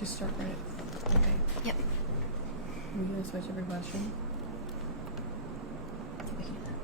Just start right. Okay. Yep. Are we gonna switch every question? We can do that.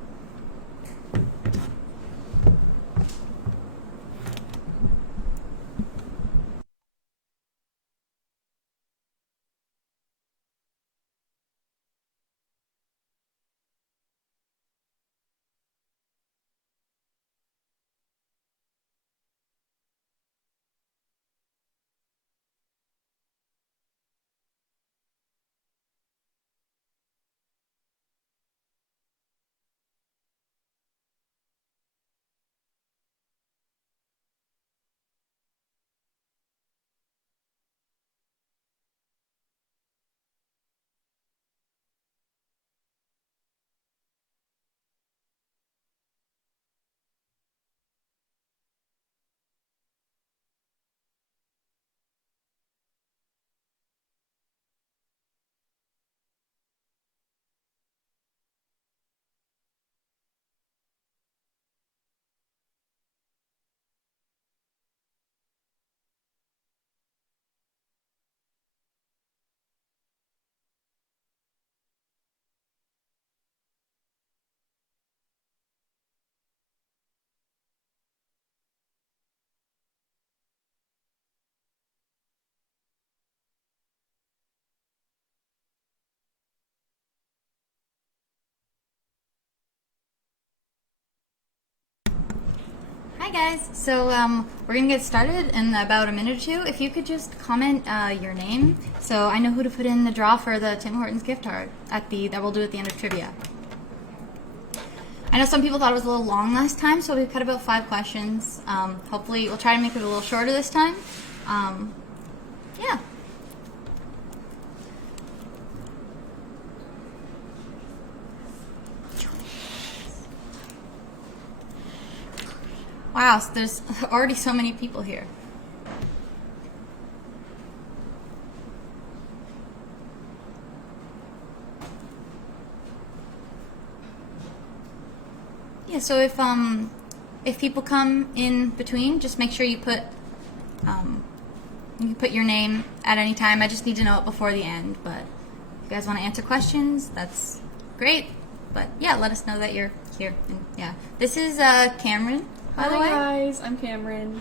Hi guys, so we're gonna get started in about a minute or two. If you could just comment your name, so I know who to put in the draw for the Tim Hortons gift card that we'll do at the end of trivia. I know some people thought it was a little long last time, so we cut about 5 questions. Hopefully, we'll try to make it a little shorter this time. Yeah. Wow, so there's already so many people here. Yeah, so if people come in between, just make sure you put your name at any time. I just need to know it before the end, but if you guys want to answer questions, that's great. But yeah, let us know that you're here. And yeah, this is Kameryn. By the way. Hi guys, I'm Kameryn.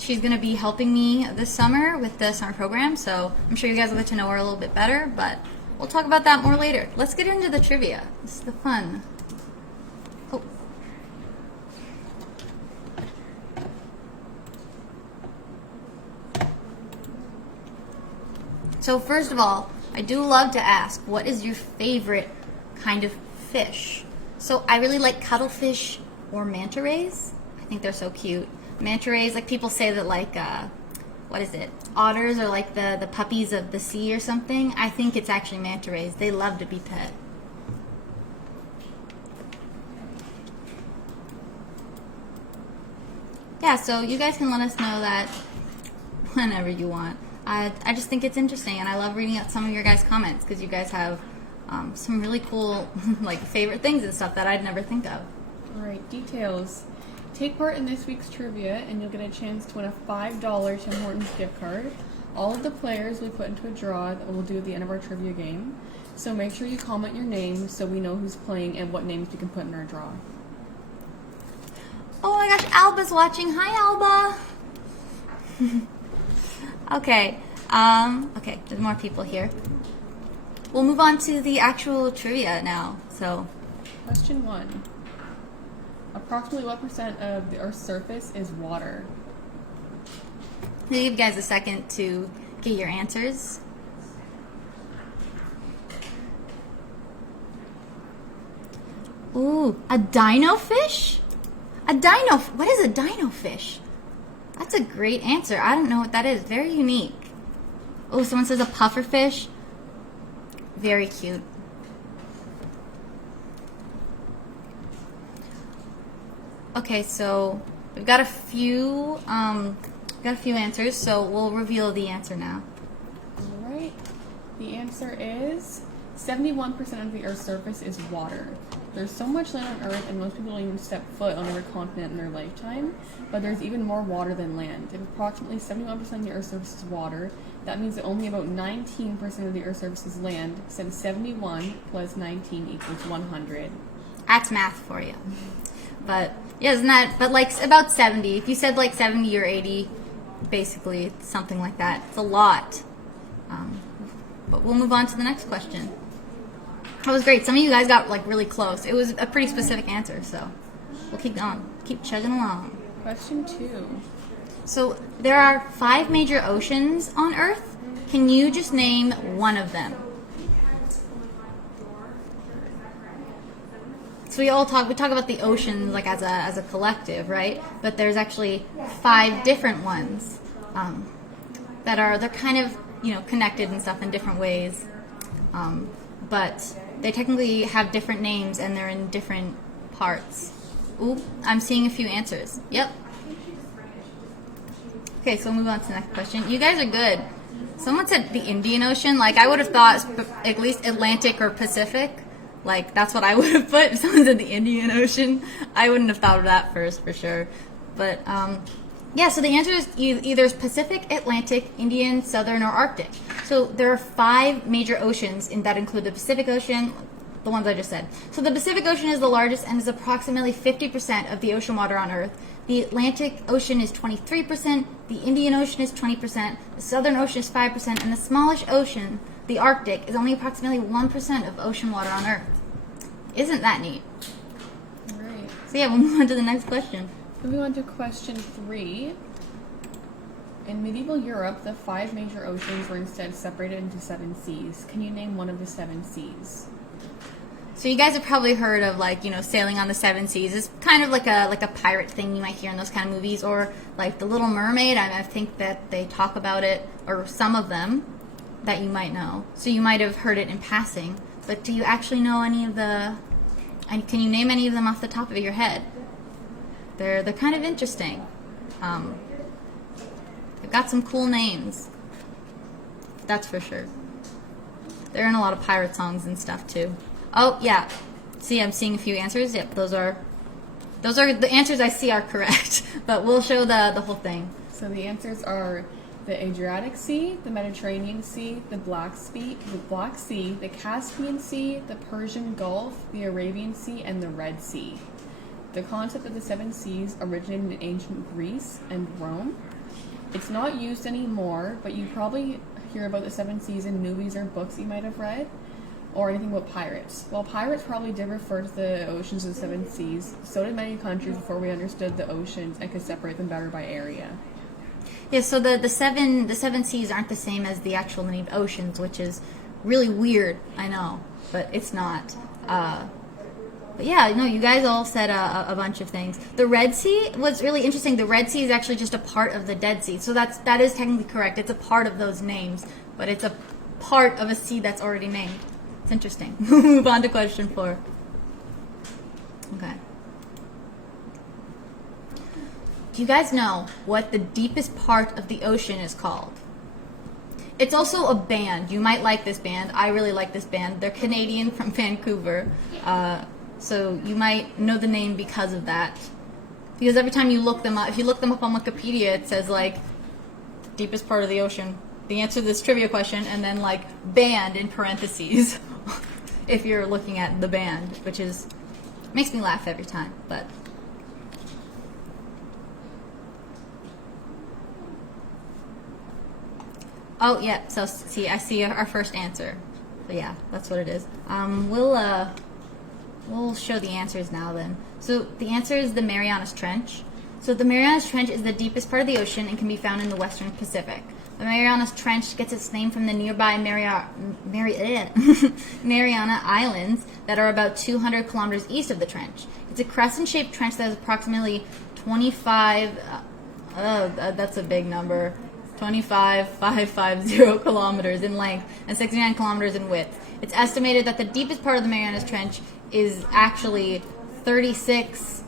She's going to be helping me this summer with the summer program, so I'm sure you guys will get to know her a little bit better, but we'll talk about that more later. Let's get into the trivia. This is the fun. Oh. So first of all, I do love to ask, what is your favorite kind of fish? So I really like cuttlefish or manta rays. I think they're so cute. Manta rays, like people say that like, what is it? Otters are like the puppies of the sea or something. I think it's actually manta rays. They love to be pet. Yeah, so you guys can let us know that whenever you want. I just think it's interesting, and I love reading out some of your guys' comments because you guys have some really cool like favorite things and stuff that I'd never think of. Alright, details. Take part in this week's trivia and you'll get a chance to win a $5 Tim Hortons gift card. All of the players we put into a draw that we'll do at the end of our trivia game. So make sure you comment your name so we know who's playing and what names we can put in our draw. Oh my gosh, Alba's watching. Hi, Alba. Okay. Okay, there's more people here. We'll move on to the actual trivia now. So, Question 1. Approximately what % of the Earth's surface is water? I'll give you guys a second to get your answers. Ooh, a dino fish? What is a dino fish? That's a great answer. I don't know what that is. Very unique. Oh, someone says a puffer fish. Very cute. Okay, so we've got a few answers, so we'll reveal the answer now. All right. The answer is 71% of the Earth's surface is water. There's so much land on Earth, and most people don't even step foot on every continent in their lifetime, but there's even more water than land. If approximately 71% of the Earth's surface is water, that means that only about 19% of the Earth's surface is land, since 71 plus 19 equals 100. That's math for you. But, yeah, isn't that, but like about 70. If you said like 70 or 80, basically something like that. It's a lot. But we'll move on to the next question. That was great. Some of you guys got like really close. It was a pretty specific answer, so we'll keep going. Keep chugging along. Question 2. So there are 5 major oceans on Earth. Can you just name one of them? So we talk about the oceans like as a collective, right? But there's actually 5 different ones they're kind of connected and stuff in different ways, but they technically have different names and they're in different parts. Ooh, I'm seeing a few answers. Yep. Okay, so we'll move on to the next question. You guys are good. Someone said the Indian Ocean. Like, I would have thought at least Atlantic or Pacific. Like, that's what I would have put. If someone said the Indian Ocean, I wouldn't have thought of that first for sure. But, yeah, so the answer is either Pacific, Atlantic, Indian, Southern, or Arctic. So there are 5 major oceans that include the Pacific Ocean, the ones I just said. So the Pacific Ocean is the largest and is approximately 50% of the ocean water on Earth. The Atlantic Ocean is 23%, the Indian Ocean is 20%, the Southern Ocean is 5%, and the smallest ocean, the Arctic, is only approximately 1% of ocean water on Earth. Isn't that neat? Right. So yeah, we'll move on to the next question. Moving on to question 3. In medieval Europe, the 5 major oceans were instead separated into 7 seas. Can you name one of the 7 seas? So you guys have probably heard of sailing on the 7 seas. It's kind of like a pirate thing you might hear in those kind of movies, or like The Little Mermaid. I think that they talk about it, or some of them that you might know. So you might have heard it in passing, but do you actually know any of the? Can you name any of them off the top of your head? They're kind of interesting. They've got some cool names. That's for sure. They're in a lot of pirate songs and stuff too. Oh yeah. See, I'm seeing a few answers. Yep, those are the answers I see are correct. But we'll show the whole thing. So the answers are the Adriatic Sea, the Mediterranean Sea, the Black Sea, the Caspian Sea, the Persian Gulf, the Arabian Sea, and the Red Sea. The concept of the 7 seas originated in ancient Greece and Rome. It's not used anymore, but you probably hear about the 7 seas in movies or books you might have read, or anything about pirates. While pirates probably did refer to the oceans as 7 seas, so did many countries before we understood the oceans and could separate them better by area. Yeah, so the seven seas aren't the same as the actual named oceans, which is really weird, I know, but it's not. But yeah, no, you guys all said a bunch of things. The Red Sea was really interesting. The Red Sea is actually just a part of the Dead Sea, so that is technically correct. It's a part of those names, but it's a part of a sea that's already named. It's interesting. We'll move on to question 4. Okay. Do you guys know what the deepest part of the ocean is called? It's also a band. You might like this band. I really like this band. They're Canadian from Vancouver. So you might know the name because of that. Because every time you look them up, if you look them up on Wikipedia, it says like deepest part of the ocean, the answer to this trivia question, and then like band in parentheses if you're looking at the band, which makes me laugh every time. But oh yeah, so see, I see our first answer. So yeah, that's what it is. We'll show the answers now then. So the answer is the Marianas Trench. So the Marianas Trench is the deepest part of the ocean and can be found in the western Pacific. The Marianas Trench gets its name from the nearby Mariana Islands that are about 200 kilometers east of the trench. It's a crescent-shaped trench that is approximately that's a big number, 25,550 kilometers in length and 69 kilometers in width. It's estimated that the deepest part of the Marianas Trench is actually 36,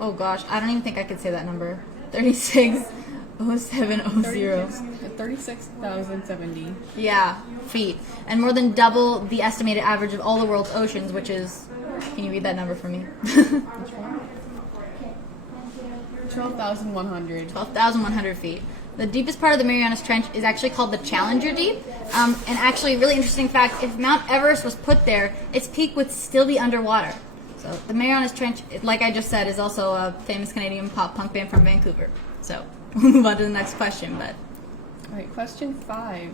oh gosh, I don't even think I could say that number, 36,0700. 36,070. Yeah, feet. And more than double the estimated average of all the world's oceans, which is Can you read that number for me? 12,100. 12,100 feet. The deepest part of the Marianas Trench is actually called the Challenger Deep. And actually, really interesting fact, if Mount Everest was put there, its peak would still be underwater. So the Marianas Trench, like I just said, is also a famous Canadian pop punk band from Vancouver. So we'll move on to the next question. But All right, question 5.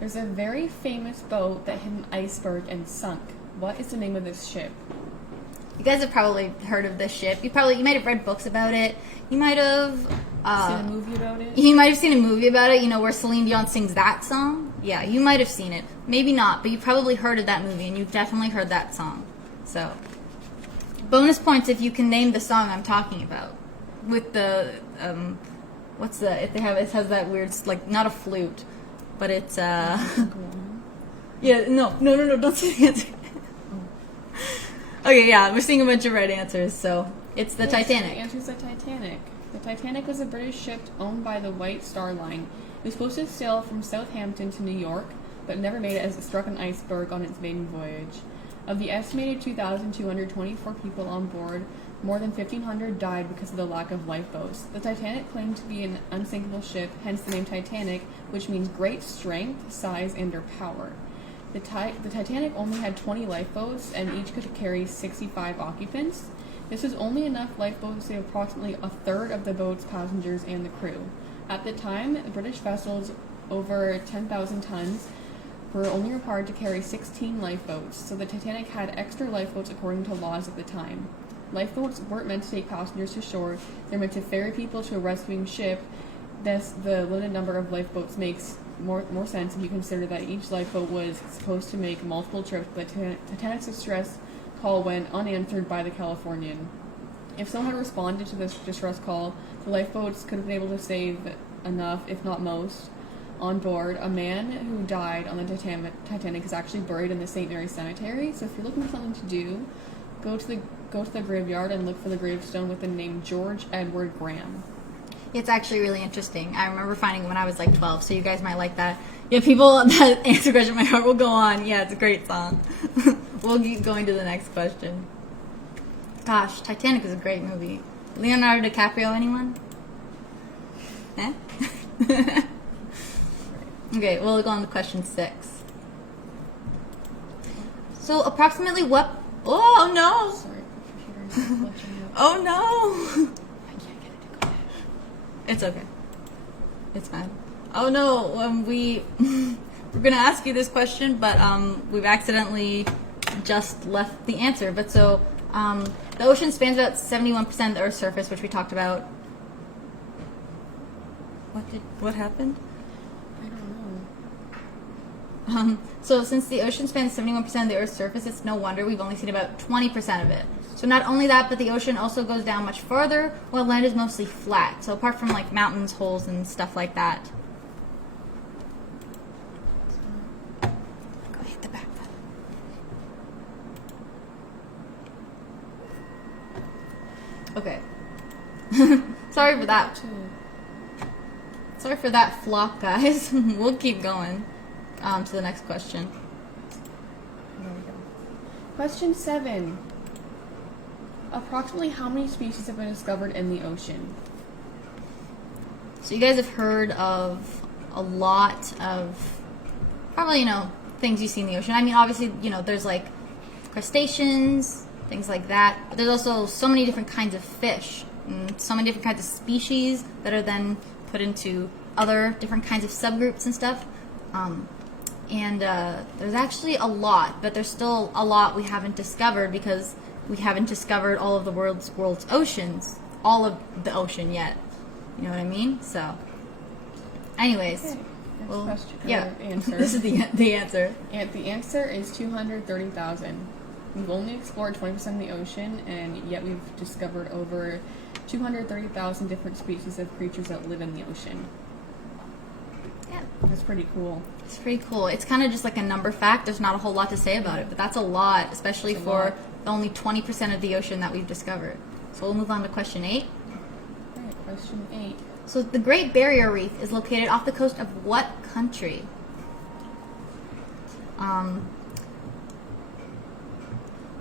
There's a very famous boat that hit an iceberg and sunk. What is the name of this ship? you guys have probably heard of this ship. You might have read books about it. You might have Seen a movie about it? You might have seen a movie about it, where Celine Dion sings that song. Yeah, you might have seen it. Maybe not, but you probably heard of that movie, and you've definitely heard that song. So, bonus points if you can name the song I'm talking about. With the, it has that weird, not a flute, but it's, yeah, no, don't say the answer. Okay, yeah, we're seeing a bunch of right answers, so it's the Titanic. The answer is the Titanic. The Titanic was a British ship owned by the White Star Line. It was supposed to sail from Southampton to New York, but never made it as it struck an iceberg on its maiden voyage. Of the estimated 2,224 people on board, more than 1,500 died because of the lack of lifeboats. The Titanic claimed to be an unsinkable ship, hence the name Titanic, which means great strength, size, and/or power. The Titanic only had 20 lifeboats, and each could carry 65 occupants. This was only enough lifeboats to save approximately a third of the boat's passengers and the crew. At the time, British vessels over 10,000 tons were only required to carry 16 lifeboats, so the Titanic had extra lifeboats according to laws at the time. Lifeboats weren't meant to take passengers to shore, they're meant to ferry people to a rescuing ship. Thus, the limited number of lifeboats makes more sense if you consider that each lifeboat was supposed to make multiple trips, but Titanic's distress call went unanswered by the Californian. If someone had responded to this distress call, the lifeboats could have been able to save enough, if not most, on board. A man who died on the Titanic is actually buried in the St. Mary's Cemetery, so if you're looking for something to do, go to the graveyard and look for the gravestone with the name George Edward Graham. It's actually really interesting. I remember finding it when I was 12, so you guys might like that. Yeah, people that answer question, my heart will go on. Yeah, it's a great song. We'll keep going to the next question. Gosh, Titanic is a great movie. Leonardo DiCaprio, anyone? Eh? Okay, we'll go on to question 6. So, approximately what... Oh, no! Sorry, computer is glitching out. Oh, no! I can't get it to go ahead. It's okay. It's fine. Oh no, we're gonna ask you this question, but we've accidentally just left the answer. But so, the ocean spans about 71% of the Earth's surface, which we talked about. What happened? I don't know. So since the ocean spans 71% of the Earth's surface, it's no wonder we've only seen about 20% of it. So not only that, but the ocean also goes down much farther, while land is mostly flat. So apart from mountains, holes, and stuff like that. Go hit the back button. Okay. Sorry for that. Sorry for that flop, guys. We'll keep going to the next question. There we go. Question 7. Approximately how many species have been discovered in the ocean? So you guys have heard of a lot of, probably, things you see in the ocean. I mean, obviously, there's crustaceans, things like that. But there's also so many different kinds of fish, and so many different kinds of species that are then put into other different kinds of subgroups and stuff. There's actually a lot, but there's still a lot we haven't discovered because we haven't discovered all of the world's oceans, all of the ocean yet. You know what I mean? So, anyways, Okay. Next question. yeah, Answer. this is the answer. And the answer is 230,000. We've only explored 20% of the ocean, and yet we've discovered over 230,000 different species of creatures that live in the ocean. Yeah, That's pretty cool. it's pretty cool. It's kind of just like a number fact. There's not a whole lot to say about it, but that's a lot, especially It's a for lot. only 20% of the ocean that we've discovered. So we'll move on to question 8. Alright, question 8. So the Great Barrier Reef is located off the coast of what country?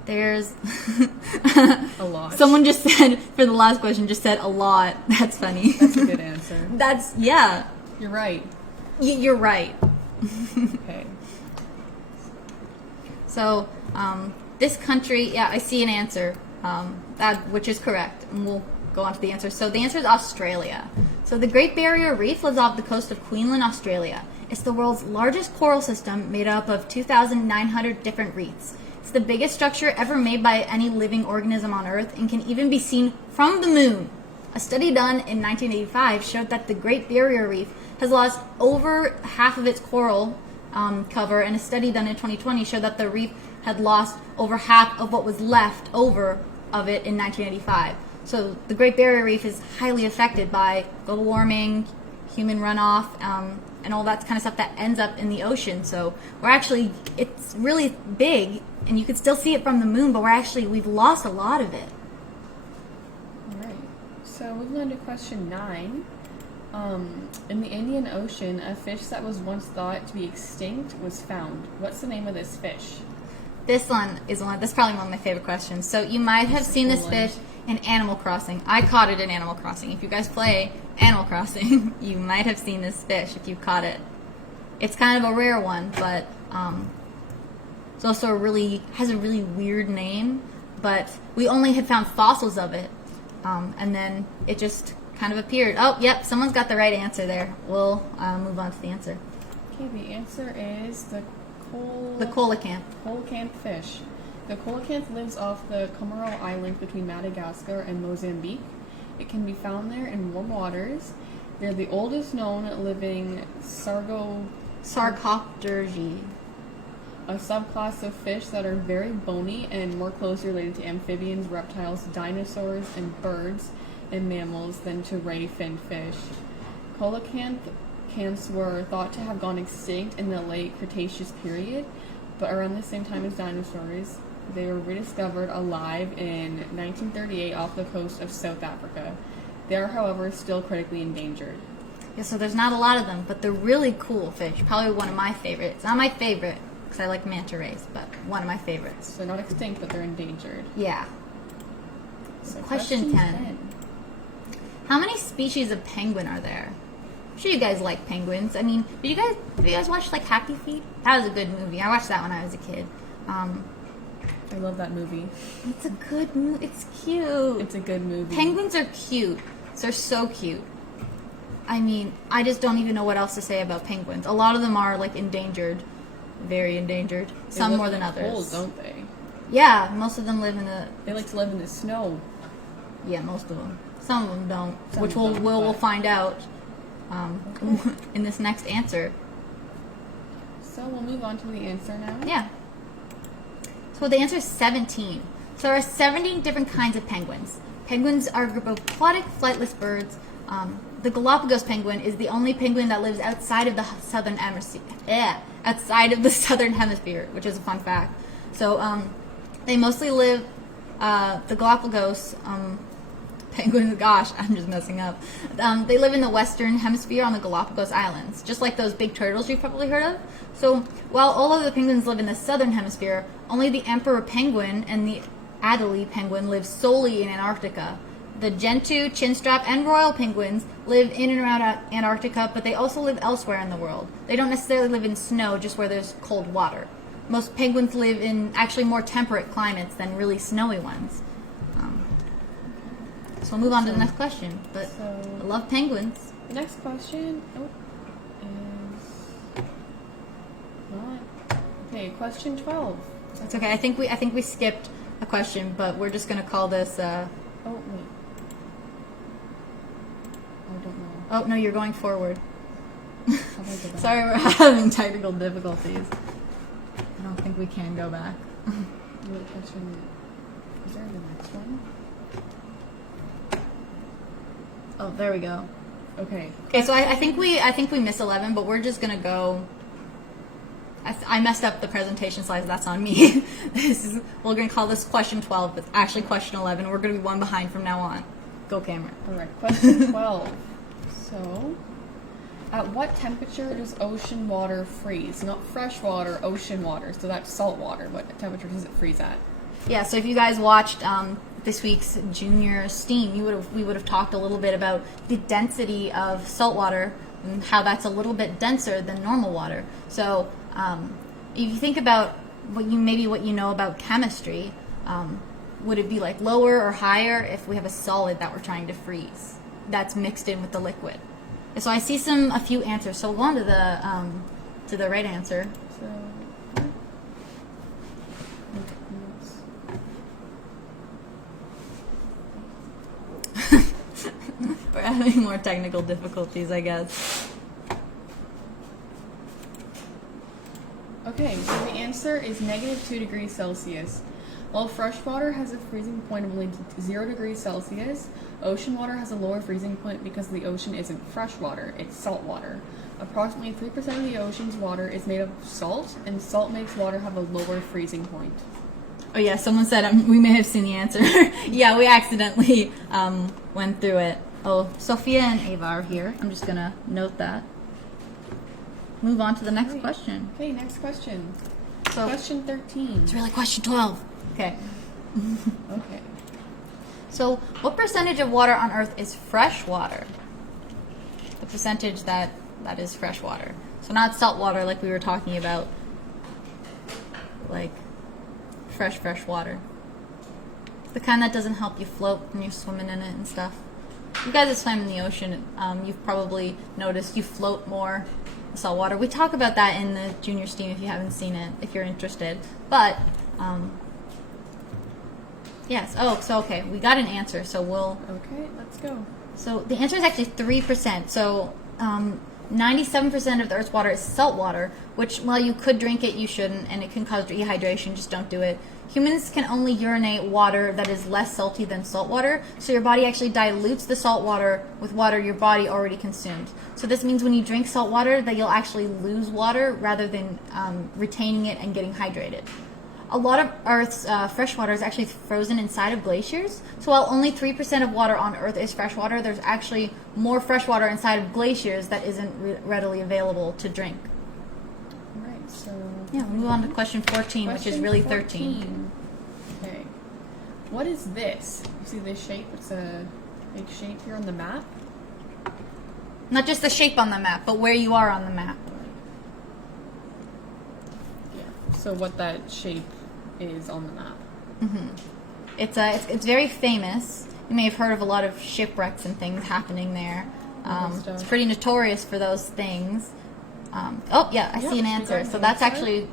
There's A lot. someone just said for the last question just said a lot. That's funny. That's a good answer. That's yeah. You're right. You're right. Okay. So this country, yeah, I see an answer, which is correct, and we'll go on to the answer. So the answer is Australia. So the Great Barrier Reef lives off the coast of Queensland, Australia. It's the world's largest coral system made up of 2,900 different reefs. It's the biggest structure ever made by any living organism on Earth and can even be seen from the moon. A study done in 1985 showed that the Great Barrier Reef has lost over half of its coral cover, and a study done in 2020 showed that the reef had lost over half of what was left over of it in 1985. So the Great Barrier Reef is highly affected by global warming, human runoff, and all that kind of stuff that ends up in the ocean. So it's really big, and you can still see it from the moon, but we've lost a lot of it. All right. So moving on to question 9. In the Indian Ocean, a fish that was once thought to be extinct was found. What's the name of this fish? This is probably one of my favorite questions. So you might have seen this fish in Animal Crossing. I caught it in Animal Crossing. If you guys play Animal Crossing, you might have seen this fish if you caught it. It's kind of a rare one, but it's also has a really weird name. But we only had found fossils of it, and then it just kind of appeared. Oh, yep, someone's got the right answer there. We'll move on to the answer. Okay, the answer is the coelacanth. Coelacanth fish. The coelacanth lives off the Comoro Island between Madagascar and Mozambique. It can be found there in warm waters. They're the oldest known living Sarcopterygii. A subclass of fish that are very bony and more closely related to amphibians, reptiles, dinosaurs, and birds and mammals than to ray-finned fish. Coelacanths were thought to have gone extinct in the late Cretaceous period, but around the same time as dinosaurs, they were rediscovered alive in 1938 off the coast of South Africa. They are, however, still critically endangered. Yeah, so there's not a lot of them, but they're really cool fish. Probably one of my favorites. It's not my favorite, because I like manta rays, but one of my favorites. So they're not extinct, but they're endangered. Yeah. So Question 10. How many species of penguin are there? I'm sure you guys like penguins. I mean, have you guys watched like Happy Feet? That was a good movie. I watched that when I was a kid. I love that movie. It's a good movie. It's cute. It's a good movie. Penguins are cute. They're so cute. I mean, I just don't even know what else to say about penguins. A lot of them are like endangered, very endangered. Some more than others. Cold, don't they? Yeah, most of them live in the. They like to live in the snow. Yeah, most of them. Some of them don't, Some which don't, we'll find out in this next answer. So we'll move on to the answer now. Yeah. So the answer is 17. So there are 17 different kinds of penguins. Penguins are a group of aquatic, flightless birds. The Galapagos penguin is the only penguin that lives outside of the southern hemisphere. Outside of the southern hemisphere, which is a fun fact. So they mostly live. The Galapagos penguins. Gosh, I'm just messing up. They live in the western hemisphere on the Galapagos Islands, just like those big turtles you've probably heard of. So while all of the penguins live in the southern hemisphere, only the emperor penguin and the Adelie penguin live solely in Antarctica. The Gentoo, chinstrap, and royal penguins live in and around Antarctica, but they also live elsewhere in the world. They don't necessarily live in snow, just where there's cold water. Most penguins live in actually more temperate climates than really snowy ones. So we'll move on to the next question. But I love penguins. The next question is not. Okay, question 12. It's okay. I think we skipped a question, but we're just gonna call this. Oh wait. I don't know. Oh no, you're going forward. How do I go back? Sorry, we're having technical difficulties. I don't think we can go back. What question? Is there the next one? Oh, there we go. Okay. Okay, so I think we missed 11, but we're just gonna go. I messed up the presentation slides. That's on me. We're gonna call this question 12, but actually question 11. We're gonna be one behind from now on. Go, Cameron. All right. Question 12. So, at what temperature does ocean water freeze? Not fresh water, ocean water. So that's salt water. What temperature does it freeze at? Yeah, so if you guys watched this week's Junior Steam, we would have talked a little bit about the density of saltwater and how that's a little bit denser than normal water. So if you think about what you know about chemistry, would it be like lower or higher if we have a solid that we're trying to freeze that's mixed in with the liquid? And so I see a few answers. So we'll go on to the right answer. We're having more technical difficulties, I guess. Okay, so the answer is -2 degrees Celsius. While freshwater has a freezing point of only 0 degrees Celsius, ocean water has a lower freezing point because the ocean isn't freshwater, it's salt water. Approximately 3% of the ocean's water is made of salt, and salt makes water have a lower freezing point. Oh yeah, someone said we may have seen the answer. Yeah, we accidentally went through it. Oh, Sophia and Ava are here. I'm just going to note that. Move on to the next question. Okay, next question. So, question 13. It's really question 12. Okay. Okay. So, what percentage of water on Earth is fresh water? The percentage that is fresh water. So not salt water like we were talking about. Like fresh water. The kind that doesn't help you float when you're swimming in it and stuff. You guys that swim in the ocean, you've probably noticed you float more in salt water. We talk about that in the Junior Steam if you haven't seen it, if you're interested. But, yes. Oh, so okay, we got an answer, so we'll... Okay, let's go. So the answer is actually 3%. So 97% of the Earth's water is salt water, which while you could drink it, you shouldn't, and it can cause dehydration. Just don't do it. Humans can only urinate water that is less salty than salt water, so your body actually dilutes the salt water with water your body already consumed. So this means when you drink salt water that you'll actually lose water rather than retaining it and getting hydrated. A lot of Earth's freshwater is actually frozen inside of glaciers. So while only 3% of water on Earth is freshwater, there's actually more freshwater inside of glaciers that isn't readily available to drink. All right, so... Yeah, we'll move on to question 14, which is really 13. Okay. What is this? You see this shape? It's a big shape here on the map. Not just the shape on the map, but where you are on the map. Yeah. So what that shape is on the map. Mm-hmm. It's very famous. You may have heard of a lot of shipwrecks and things happening there. It's pretty notorious for those things. Oh yeah, I see an answer. So that's actually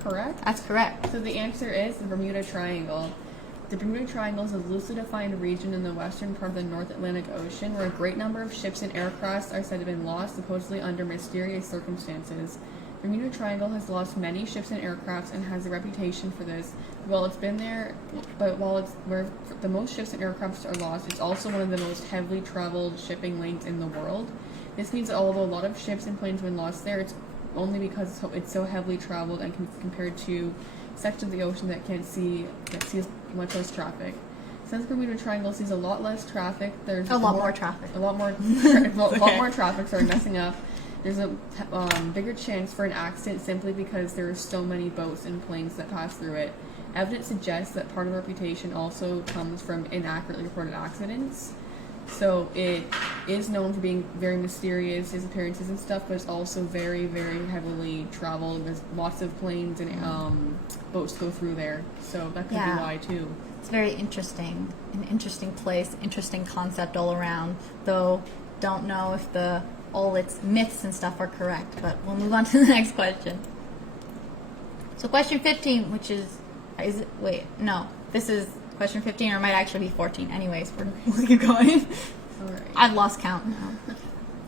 correct. That's correct. So the answer is the Bermuda Triangle. The Bermuda Triangle is a loosely defined region in the western part of the North Atlantic Ocean where a great number of ships and aircraft are said to have been lost, supposedly under mysterious circumstances. The Bermuda Triangle has lost many ships and aircraft and has a reputation for this. While it's been there, but while it's where the most ships and aircraft are lost, it's also one of the most heavily traveled shipping lanes in the world. This means that although a lot of ships and planes have been lost there, it's only because it's so heavily traveled and compared to sections of the ocean that see much less traffic. Since the Bermuda Triangle sees a lot less traffic, there's a lot more traffic. A lot more traffic. Sorry, messing up. There's a bigger chance for an accident simply because there are so many boats and planes that pass through it. Evidence suggests that part of the reputation also comes from inaccurately reported accidents. So it is known for being very mysterious, its appearances and stuff, but it's also very, very heavily traveled. There's lots of planes and boats go through there, so that could be why too. It's very interesting, an interesting place, interesting concept all around. Though, don't know if all its myths and stuff are correct. But we'll move on to the next question. So question 15, which is it? Wait, no, this is. Question 15, or it might actually be 14. Anyways, we'll keep going. All right. I've lost count now.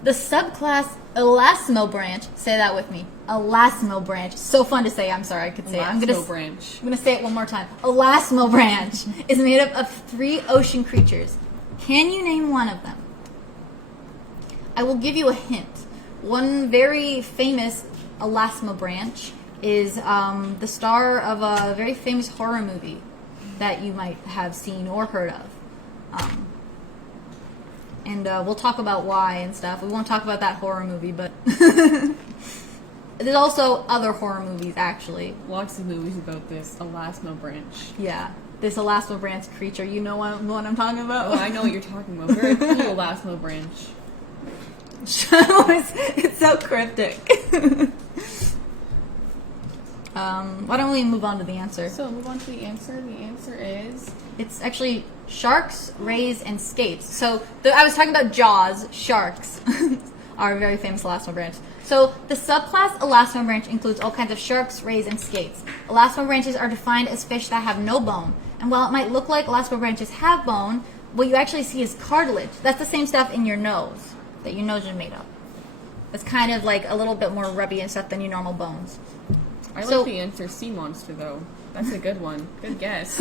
The subclass Elasmobranch, say that with me. Elasmobranch. So fun to say. I'm sorry, I could say it. I'm going to say it one more time. Elasmobranch is made up of 3 ocean creatures. Can you name one of them? I will give you a hint. One very famous Elasmobranch is the star of a very famous horror movie that you might have seen or heard of. And we'll talk about why and stuff. We won't talk about that horror movie, but... There's also other horror movies, actually. Lots of movies about this elasmo branch. Yeah, this elasmo branch creature. You know what I'm talking about? Oh, I know what you're talking about. Very cool elasmo branch. It's so cryptic. Why don't we move on to the answer? So move on to the answer. The answer is... It's actually sharks, rays, and skates. So I was talking about Jaws. Sharks are a very famous elasmo branch. So the subclass elasmo branch includes all kinds of sharks, rays, and skates. Elasmo branches are defined as fish that have no bone. And while it might look like elasmo branches have bone, what you actually see is cartilage. That's the same stuff in your nose that your nose is made of. It's kind of like a little bit more rubby and stuff than your normal bones. I like the answer sea monster, though. That's a good one. Good guess.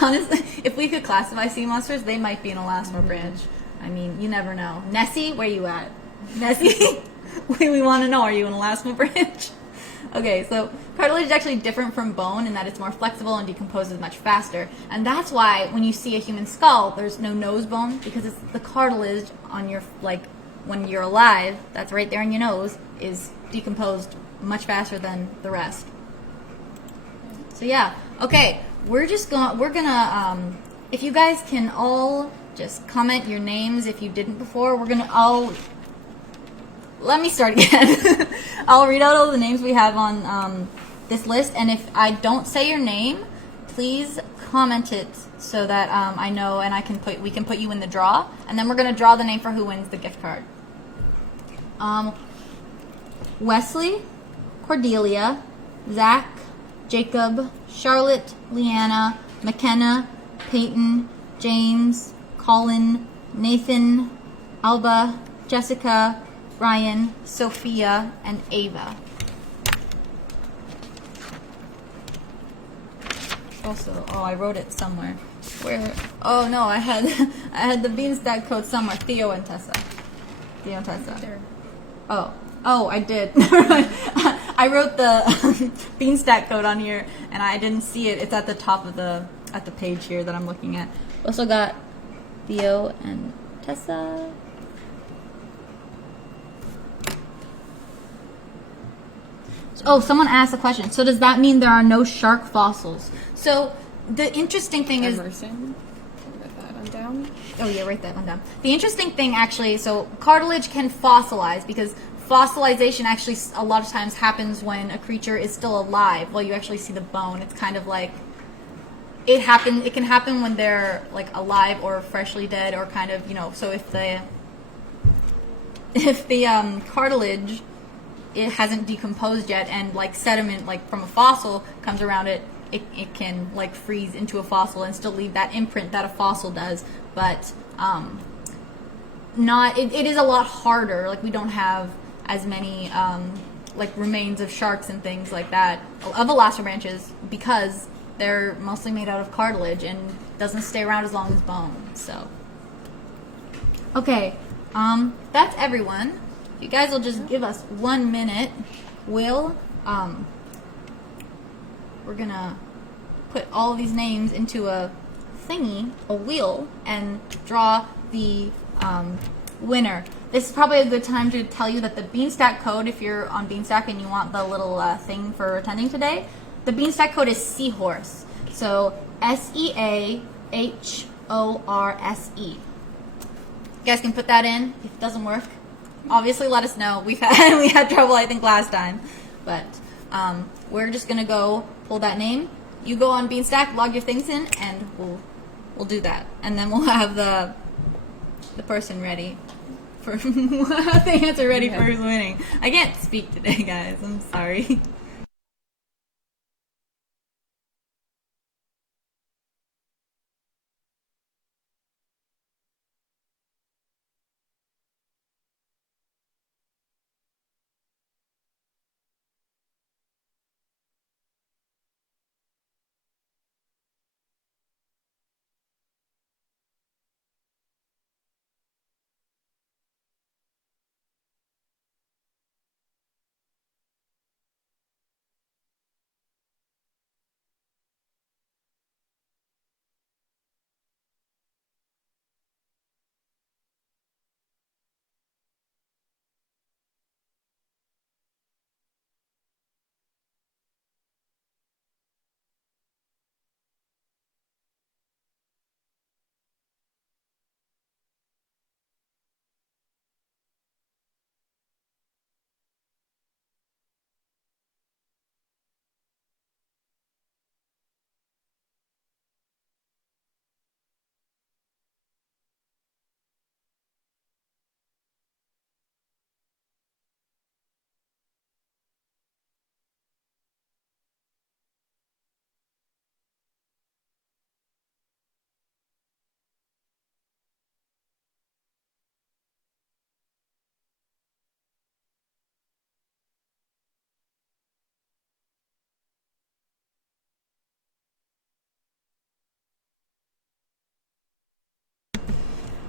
Honestly, if we could classify sea monsters, they might be an elasmo branch. I mean, you never know. Nessie, where you at? Nessie? we want to know, are you an elasmo branch? Okay, so cartilage is actually different from bone in that it's more flexible and decomposes much faster. And that's why when you see a human skull, there's no nose bone, because it's the cartilage on your, like, when you're alive, that's right there in your nose, is decomposed much faster than the rest. So yeah, okay, we're gonna, if you guys can all just comment your names if you didn't before, let me start again. I'll read out all the names we have on this list, and if I don't say your name, please comment it so that I know and we can put you in the draw, and then we're gonna draw the name for who wins the gift card. Wesley, Cordelia, Zach, Jacob, Charlotte, Leanna, McKenna, Peyton, James, Colin, Nathan, Alba, Jessica, Ryan, Sophia, and Ava. Also, I wrote it somewhere. Where? Oh no, I had the beanstalk code somewhere. Theo and Tessa. There. Oh, I did. I wrote the beanstalk code on here, and I didn't see it. It's at the top of the page here that I'm looking at. Also got Theo and Tessa. Oh, someone asked a question. So does that mean there are no shark fossils? So the interesting thing is... Emerson. Write that one down. Oh yeah, write that one down. The interesting thing actually, so cartilage can fossilize because fossilization actually a lot of times happens when a creature is still alive while you actually see the bone. It's kind of like it can happen when they're like alive or freshly dead or kind of, so if the cartilage it hasn't decomposed yet and like sediment like from a fossil comes around it can like freeze into a fossil and still leave that imprint that a fossil does, but it is a lot harder. Like we don't have as many like remains of sharks and things like that of elasmo branches because they're mostly made out of cartilage and doesn't stay around as long as bone. So okay, that's everyone. If you guys will just give us 1 minute, we're gonna put all these names into a wheel, and draw the winner. This is probably a good time to tell you that the Beanstack code, if you're on Beanstack and you want the little thing for attending today, the Beanstack code is Seahorse. So SEAHORSE. You guys can put that in. If it doesn't work, obviously let us know. We had trouble I think last time, but we're just gonna go pull that name. You go on Beanstack, log your things in, and we'll do that, and then we'll have the person ready for the answer ready for who's winning. I can't speak today, guys. I'm sorry.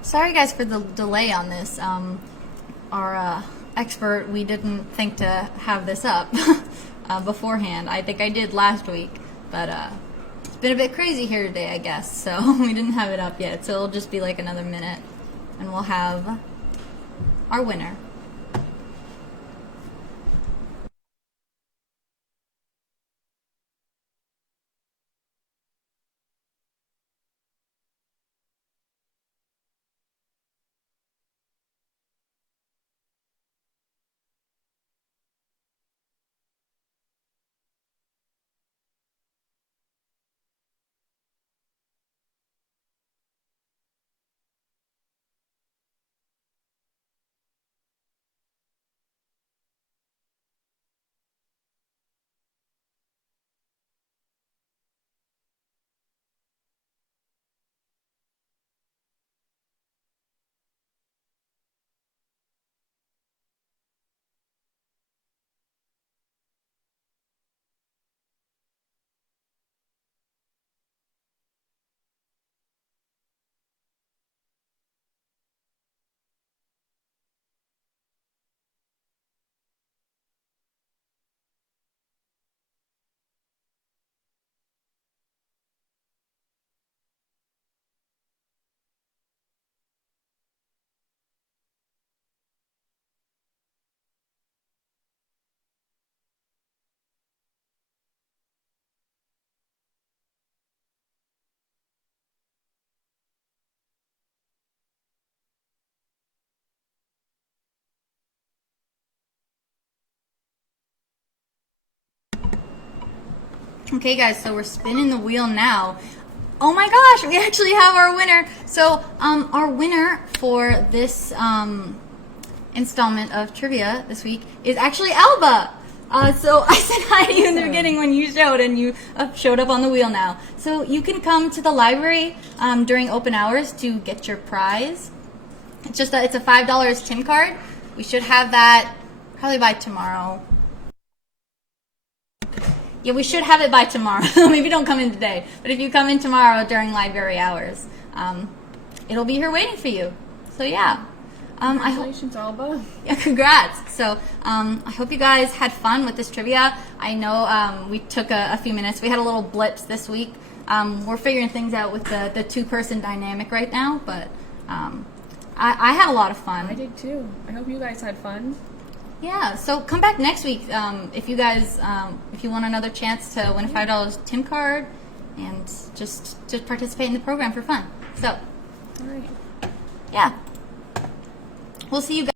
Sorry guys for the delay on this. Our expert, we didn't think to have this up beforehand. I think I did last week, but it's been a bit crazy here today, I guess, so we didn't have it up yet. So it'll just be like another minute, and we'll have our winner. Okay guys, so we're spinning the wheel now. Oh my gosh, we actually have our winner. So our winner for this installment of trivia this week is actually Alba. So I said hi to you in the beginning when you showed, and you showed up on the wheel now. So you can come to the library during open hours to get your prize. It's just it's a $5 Tim card. We should have that probably by tomorrow. Yeah, we should have it by tomorrow. Maybe don't come in today, but if you come in tomorrow during library hours, it'll be here waiting for you. So yeah. Congratulations, Alba. Yeah, congrats. So I hope you guys had fun with this trivia. I know we took a few minutes. We had a little blips this week. We're figuring things out with the two-person dynamic right now, but I had a lot of fun. I did too. I hope you guys had fun. Yeah, so come back next week if you guys, if you want another chance to win a $5 Tim card and just to participate in the program for fun. So, All right. yeah. We'll see you guys.